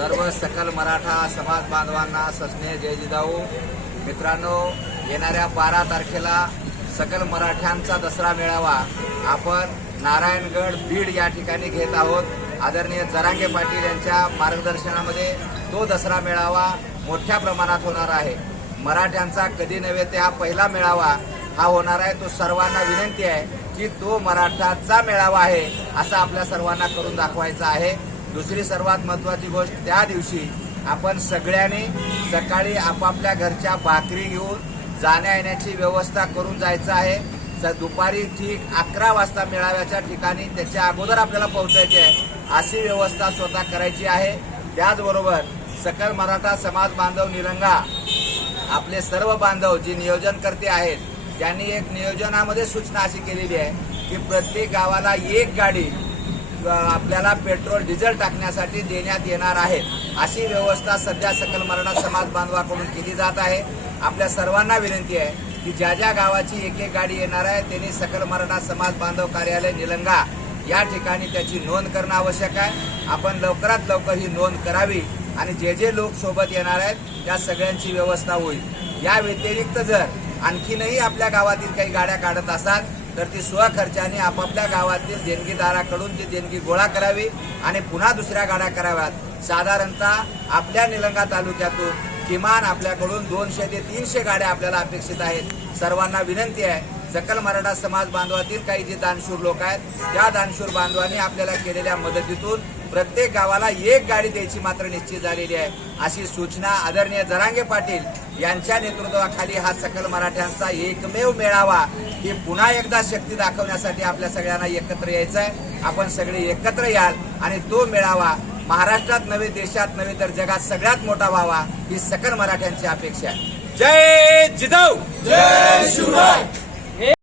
सर्व सकल मराठा समाज बांधवांना सस्नेह जय जिजाऊ. मित्रांनो येणाऱ्या बारा तारखेला सकल मराठ्यांचा दसरा मेळावा. आपण नारायणगड बीड या ठिकाणी घेत आहोत. आदरणीय जरांगे पाटील यांच्या मार्गदर्शनामध्ये तो दसरा मेळावा मोठ्या प्रमाणात होणार आहे. मराठ्यांचा कधी नव्हे ते हा पहिला मेळावा हा होणार आहे. तो सर्वांना विनंती आहे की तो मराठाचा मेळावा आहे असा आपल्या सर्वांना करून दाखवायचा आहे. दुसरी सर्वात महत्वाची गोष्ट त्या दिवशी आपण सगळ्यांनी सकाळी आपापल्या घरच्या भाकरी घेऊन जाण्या येण्याची व्यवस्था करून जायचं आहे. तर दुपारी ठीक अकरा वाजता मेळाव्याच्या ठिकाणी त्याच्या अगोदर आपल्याला पोहोचायचे आहे. अशी व्यवस्था स्वतः करायची आहे. त्याचबरोबर सकल मराठा समाज बांधव निरंगा आपले सर्व बांधव जी नियोजनकर्ते आहेत त्यांनी एक नियोजनामध्ये सूचना अशी केलेली आहे की प्रत्येक गावाला एक गाडी आपल्याला पेट्रोल डिझेल टाकण्यासाठी देण्यात येणार आहे. अशी व्यवस्था सध्या सकल मराठा समाज बांधवाकडून केली जात आहे. आपल्या सर्वांना विनंती आहे की ज्या ज्या गावाची एक एक गाडी येणार आहे त्यांनी सकल मराठा समाज बांधव कार्यालय निलंगा. या ठिकाणी त्याची नोंद करणं आवश्यक आहे. आपण लवकरात लवकर ही नोंद करावी आणि जे जे लोक सोबत येणार आहेत त्या सगळ्यांची व्यवस्था होईल. या व्यतिरिक्त जर आणखीनही आपल्या गावातील काही गाड्या काढत असाल तर ती स्वखर्चाने आपापल्या गावातील देणगीदाराकडून ती देणगी गोळा करावी आणि पुन्हा दुसऱ्या गाड्या कराव्यात. साधारणतः आपल्या निलंगा तालुक्यातून किमान आपल्याकडून दोनशे ते तीनशे गाड्या आपल्याला अपेक्षित आहेत. सर्वांना विनंती आहे सकल मराठा समाज बांधवातील काही जे दानशूर लोक आहेत त्या दानशूर बांधवांनी आपल्याला केलेल्या मदतीतून प्रत्येक गावाला एक गाडी द्यायची मात्र निश्चित झालेली आहे. अशी सूचना आदरणीय जरांगे पाटील यांच्या नेतृत्वाखाली हा सकल मराठ्यांचा एकमेव मेळावा ही पुन्हा एकदा शक्ती दाखवण्यासाठी आपल्या सगळ्यांना एकत्र यायचं आहे आपण सगळे एकत्र याल आणि तो मेळावा महाराष्ट्रात नव्हे देशात नव्हे तर जगात सगळ्यात मोठा व्हावा ही सकल मराठ्यांची अपेक्षा आहे. जय जिदव जय शिवराय!